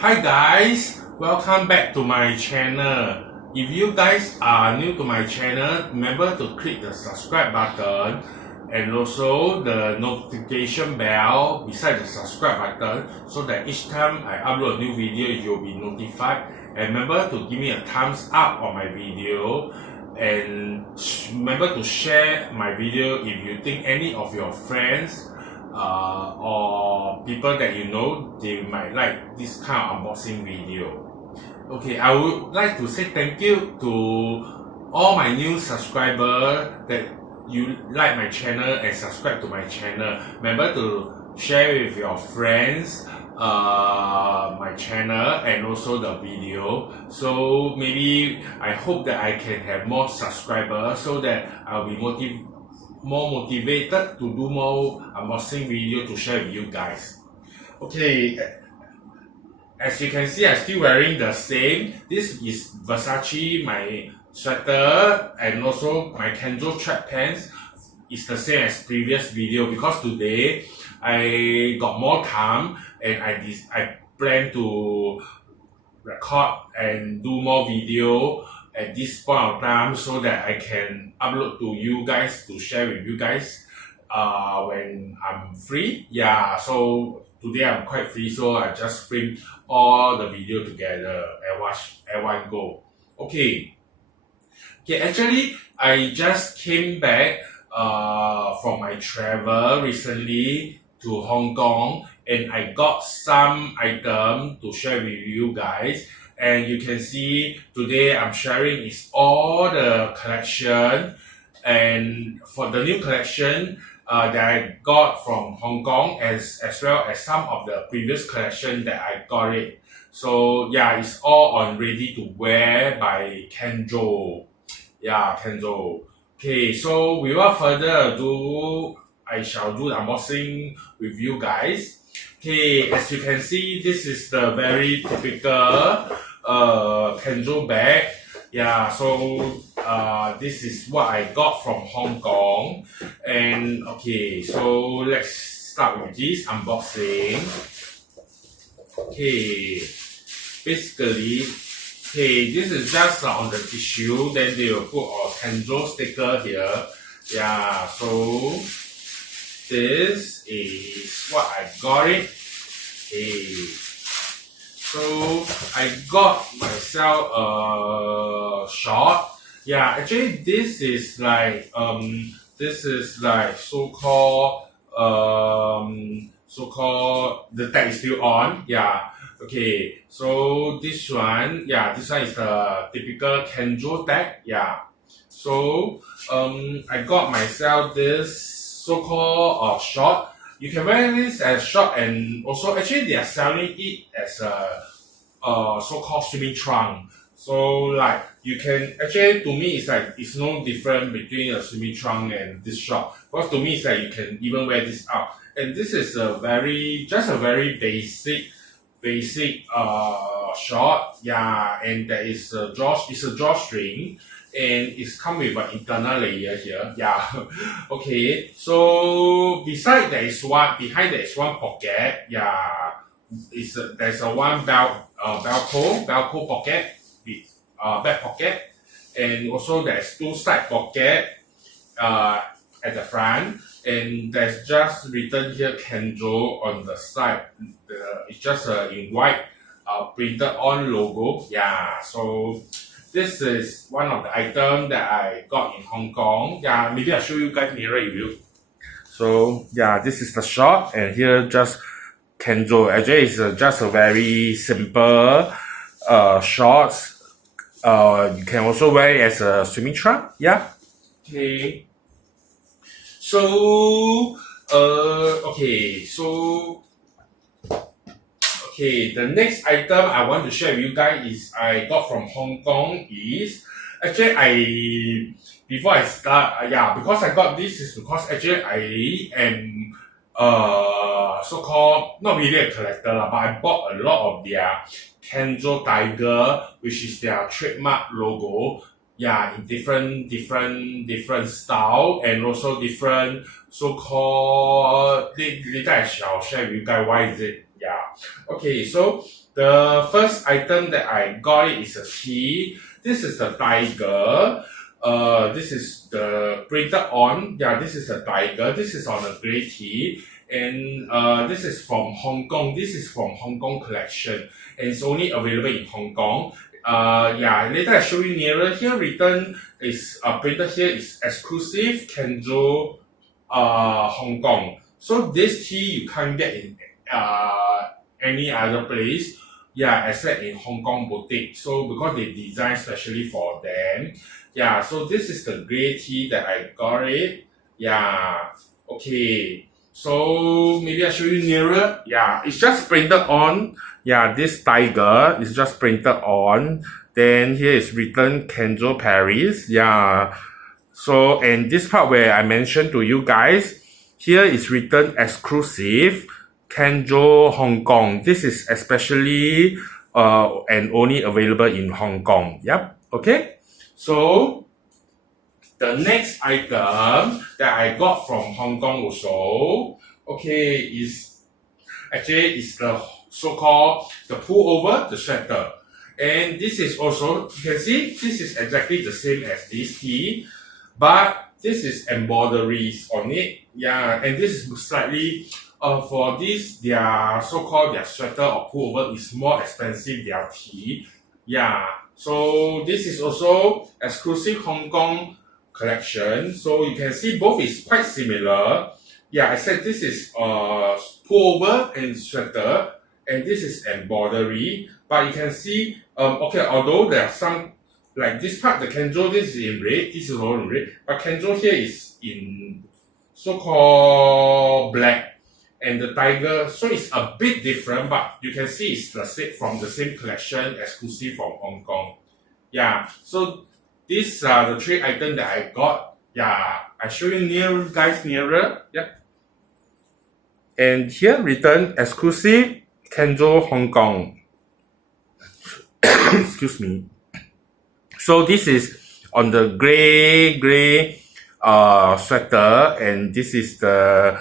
Hi guys, welcome back to my channel. If you guys are new to my channel, remember to click the subscribe button and also the notification bell beside the subscribe button so that each time I upload a new video you'll be notified. And remember to give me a thumbs up on my video and remember to share my video if you think any of your friends or people that you know they might like this kind of unboxing video. Okay, I would like to say thank you to all my new subscribers that you like my channel and subscribe to my channel. Remember to share with your friends my channel and also the video. So maybe I hope that I can have more subscribers so that I'll be more motivated to do more unboxing video to share with you guys. Okay, as you can see, I'm still wearing the same. This is Versace, my sweater, and also my Kenzo track pants is the same as previous video because today I got more time and I plan to record and do more video at this point of time so that I can upload to you guys to share with you guys when I'm free. Yeah, so today I'm quite free, so I just film all the video together and watch at one go. Okay, actually I just came back from my travel recently to Hong Kong and I got some item to share with you guys. And you can see today I'm sharing is all the collection, and for the new collection that I got from Hong Kong as well as some of the previous collection that I got it. So yeah, it's all on ready to wear by Kenzo. Yeah, Kenzo. Okay, so without further ado, I shall do the unboxing with you guys. Okay, as you can see, this is the very typical Kenzo bag. Yeah, so this is what I got from Hong Kong. And okay, so let's start with this unboxing. Okay, basically, okay, this is just on the tissue, then they will put a Kenzo sticker here. Yeah, so this is what I got it. Okay, so I got myself a short. Yeah, actually this is like so-called the tag is still on. Yeah. Okay, so this one is the typical Kenzo tag. Yeah. So I got myself this so-called short. You can wear this as short, and also actually they are selling it as a so-called swimming trunk. So like you can actually, to me it's like it's no different between a swimming trunk and this short. Because to me it's like you can even wear this out. And this is a very basic short. Yeah, and there is a drawstring. And it's come with an internal layer here. Yeah. Okay. So behind there is one pocket. Yeah. There's a one Velcro pocket with back pocket, and also there's two side pocket at the front, and there's just written here Kenzo on the side. It's just in white printed on logo. Yeah. So this is one of the items that I got in Hong Kong. Yeah, maybe I'll show you guys nearer view. So yeah, this is the short, and here just Kenzo. Actually, it's just a very simple shorts. You can also wear it as a swimming trunk. Yeah. Okay. So okay, the next item I want to share with you guys is I got from Hong Kong is actually before I start because I got this is because actually I am so-called not really a collector but I bought a lot of their Kenzo Tiger, which is their trademark logo. Yeah, in different style and also different so-called later I shall share with you guys Yeah. Okay, so the first item that I got it is a tee. This is the tiger. This is the printed on. Yeah, this is the tiger. This is on a grey tee. And this is from Hong Kong. This is from Hong Kong collection. And it's only available in Hong Kong. Yeah, later I show you nearer. Here written is printed here is exclusive Kenzo Hong Kong. So this tee you can't get in any other place. Yeah, except in Hong Kong boutique. So because they design specially for them. Yeah, so this is the grey tee that I got it. Yeah, okay. So maybe I show you nearer. Yeah, it's just printed on. Yeah, this tiger is just printed on. Then here is written Kenzo Paris. Yeah. So, and this part where I mentioned to you guys, here is written exclusive Kenzo Hong Kong. This is especially and only available in Hong Kong. Yep. Okay. So the next item that I got from Hong Kong also, okay, is actually is the so-called the pullover, the sweater. And this is also, you can see, this is exactly the same as this tee, but this is embroideries on it. Yeah, and this is slightly, for this, their so-called their sweater or pullover is more expensive their tee. Yeah, so this is also exclusive Hong Kong collection. So you can see both is quite similar. Yeah, I said this is pullover and sweater, and this is embroidery. But you can see, okay, although there are some, like this part, the Kenzo, this is in red, this is all in red, but Kenzo here is in so-called black, and the tiger, so it's a bit different, but you can see it's the same, from the same collection, exclusive from Hong Kong. Yeah, so these are the three items that I got. Yeah, I show you guys nearer. Yep. And here written exclusive Kenzo Hong Kong. Excuse me. So this is on the gray sweater, and this is the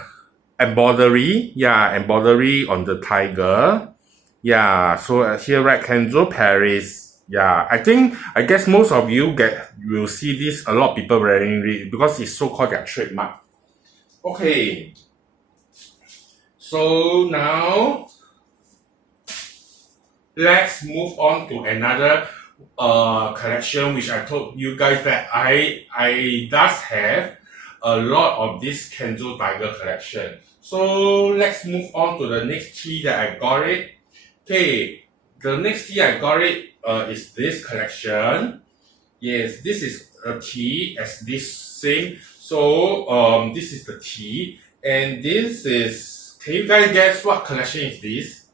embroidery. Yeah, embroidery on the tiger. Yeah, so here right Kenzo Paris. Yeah, I guess most of you will see this, a lot of people wearing it because it's so-called their trademark. Okay. So now let's move on to another collection which I told you guys that I does have a lot of this Kenzo Tiger collection. So let's move on to the next tee that I got it. Okay, the next tee I got it is this collection. Yes, this is a tee as this same. So this is the tee, and this is, can you guys guess what collection is this?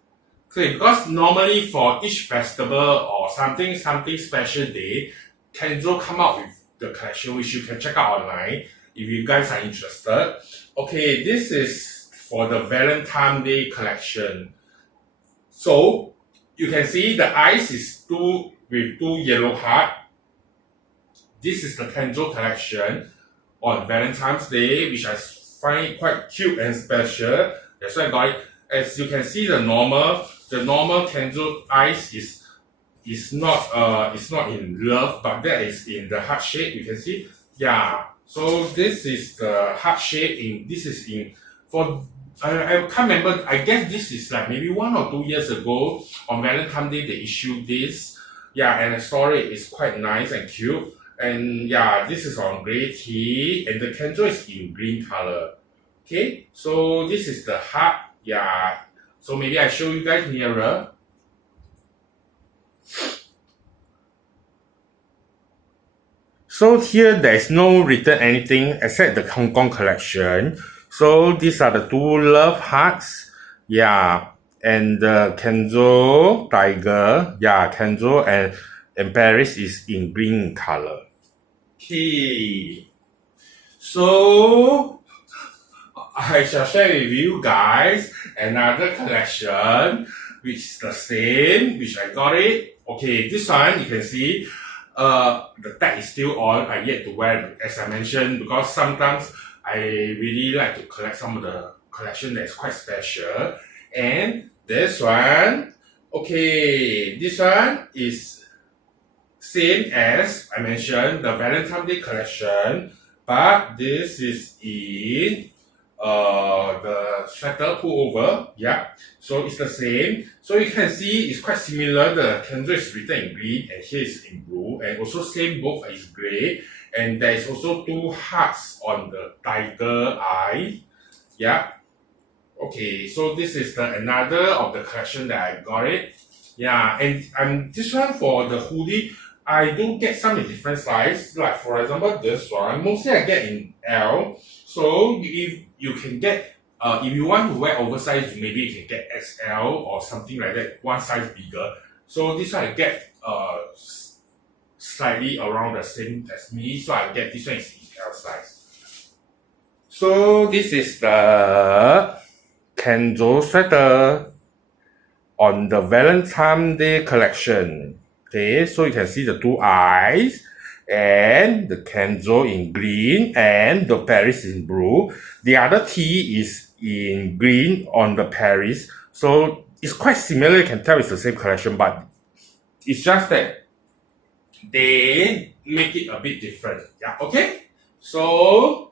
Okay, because normally for each festival or something special day, Kenzo come out with the collection which you can check out online if you guys are interested. Okay, this is for the Valentine Day collection. So you can see the eyes is with two yellow heart. This is the Kenzo collection on Valentine's Day, which I find quite cute and special. That's why I got it. As you can see, the normal Kenzo eyes is not in love, but that is in the heart shape. You can see, yeah. So this is the heart shape. This is in for. I can't remember. I guess this is like maybe 1 or 2 years ago on Valentine's Day they issued this. Yeah, and I saw it. It's quite nice and cute. And yeah, this is on grey tee, and the Kenzo is in green color. Okay, so this is the heart. Yeah. So maybe I show you guys nearer. So here there's no written anything except the Hong Kong collection. So these are the two love hearts. Yeah. And the Kenzo Tiger. Yeah, Kenzo and Paris is in green color. Okay. So I shall share with you guys another collection which is the same, which I got it. Okay, this one you can see the tag is still on. I yet to wear it, as I mentioned, because sometimes I really like to collect some of the collection that is quite special. And This one, okay, this one is same as I mentioned the Valentine Day collection, but this is in the sweater pullover. Yeah, so it's the same. So you can see it's quite similar. The Kenzo is written in green and here is in blue, and also same both is gray, and there is also two hearts on the tiger eye. Yeah. Okay, so this is the another of the collection that I got it. Yeah, and this one for the hoodie, I do get some in different size. Like for example, this one mostly I get in L. So if you can get, if you want to wear oversized, maybe you can get XL or something like that, one size bigger. So this one I get slightly around the same as me. So I get this one is in L size. So this is the Kenzo sweater on the Valentine Day collection. Okay, so you can see the two eyes and the Kenzo in green and the Paris in blue. The other T is in green on the Paris. So it's quite similar, you can tell it's the same collection, but it's just that they make it a bit different. Yeah, okay? So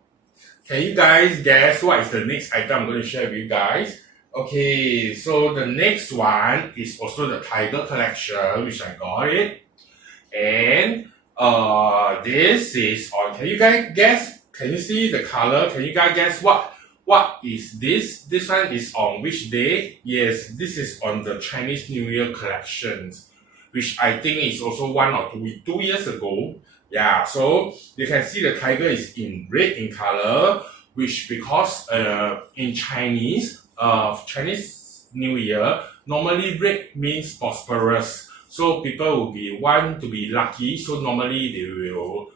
can you guys guess what is the next item I'm going to share with you guys? Okay, so the next one is also the Tiger collection, which I got it. And this is on, can you guys guess? Can you see the color? Can you guys guess what is this? This one is on which day? Yes, this is on the Chinese New Year collections, which I think is also 1 or 2 years ago. Yeah, so you can see the tiger is in red in color, which because in Chinese New Year, normally red means prosperous. So people will be want to be lucky. So normally they will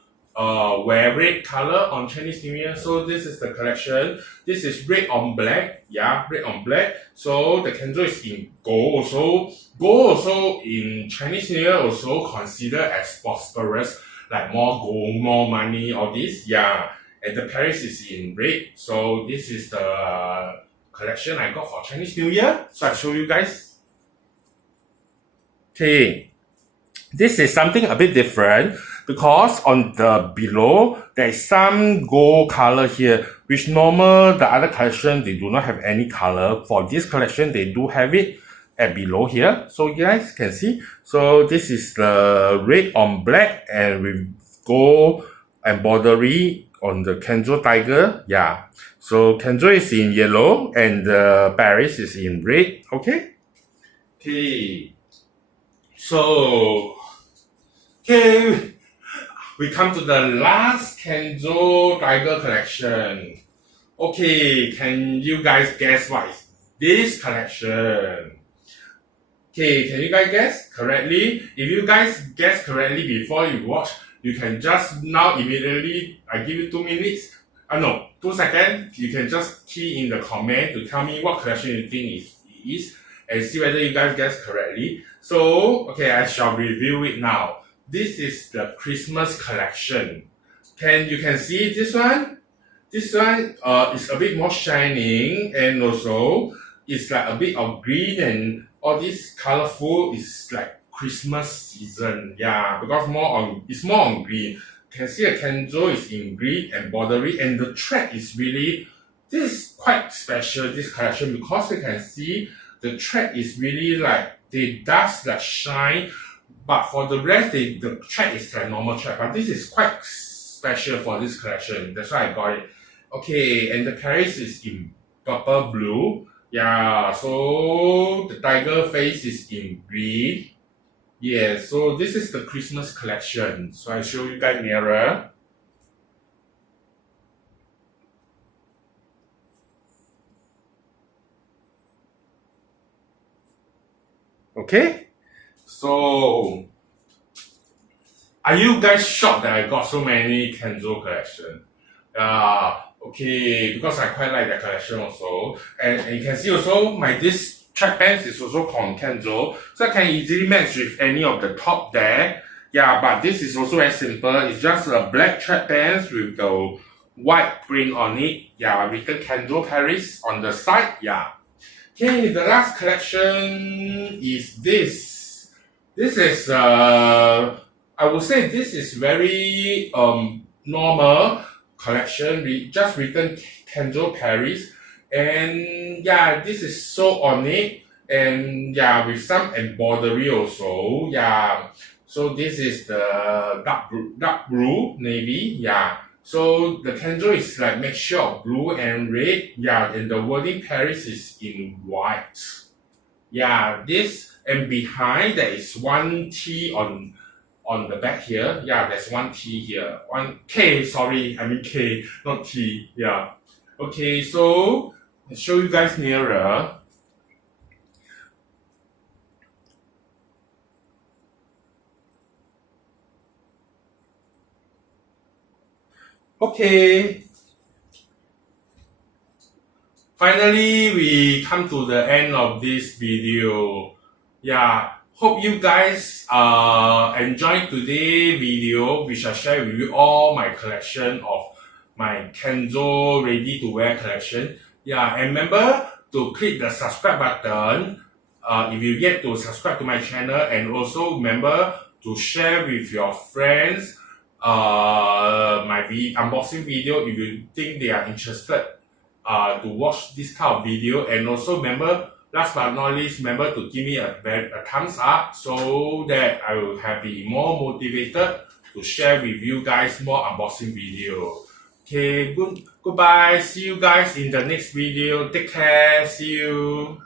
wear red color on Chinese New Year. So this is the collection. This is red on black. Yeah, red on black. So the Kenzo is in gold also. Gold also in Chinese New Year also considered as prosperous, like more gold, more money, all this. Yeah. And the Paris is in red. So this is the collection I got for Chinese New Year. So I show you guys. Okay. This is something a bit different because on the below there is some gold color here, which normal the other collection they do not have any color. For this collection they do have it at below here, so you guys can see. So this is the red on black and with gold embroidery on the Kenzo tiger. Yeah, so Kenzo is in yellow and the Paris is in red. Okay, so we come to the last Kenzo tiger collection. Okay, can you guys guess what is this collection? Okay, can you guys guess correctly? If you guys guess correctly before you watch, you can just now immediately, I give you 2 minutes. No, 2 seconds. You can just key in the comment to tell me what collection you think it is and see whether you guys guess correctly. So, okay, I shall review it now. This is the Christmas collection. You can see this one? This one is a bit more shining and also it's like a bit of green and all this colorful is like Christmas season. Yeah, because it's more on green. You can see the Kenzo is in green embroidery and the thread is really, this is quite special, this collection, because you can see the thread is really like, they does like shine, but for the rest, the thread is like normal thread, but this is quite special for this collection. That's why I got it. Okay, and the Paris is in purple blue. Yeah, so the tiger face is in green. Yeah, so this is the Christmas collection. So I show you guys nearer. Okay, so are you guys shocked that I got so many Kenzo collection? Okay, because I quite like that collection also. And you can see also this track pants is also from Kenzo, so I can easily match with any of the top there. Yeah, but this is also very simple. It's just a black track pants with the white print on it. Yeah, written Kenzo Paris on the side. Yeah. Okay, the last collection is this. This is I would say this is very normal collection. We just written Kenzo Paris, and yeah, this is so ornate, and yeah, with some embroidery also. Yeah, so this is the dark blue navy. Yeah. So the Kenzo is like mixture of blue and red. Yeah, and the wording Paris is in white. Yeah, this and behind there is one T on the back here. Yeah, there's one T here. One K, sorry, I mean K, not T. Yeah. Okay, so I'll show you guys nearer. Okay. Finally, we come to the end of this video. Yeah, hope you guys enjoyed today's video, which I share with you all my collection of my Kenzo ready to wear collection. Yeah, and remember to click the subscribe button if you yet to subscribe to my channel, and also remember to share with your friends my unboxing video if you think they are interested to watch this kind of video. And also remember, last but not least, remember to give me a thumbs up so that I will be more motivated to share with you guys more unboxing video. Okay, goodbye. See you guys in the next video. Take care. See you.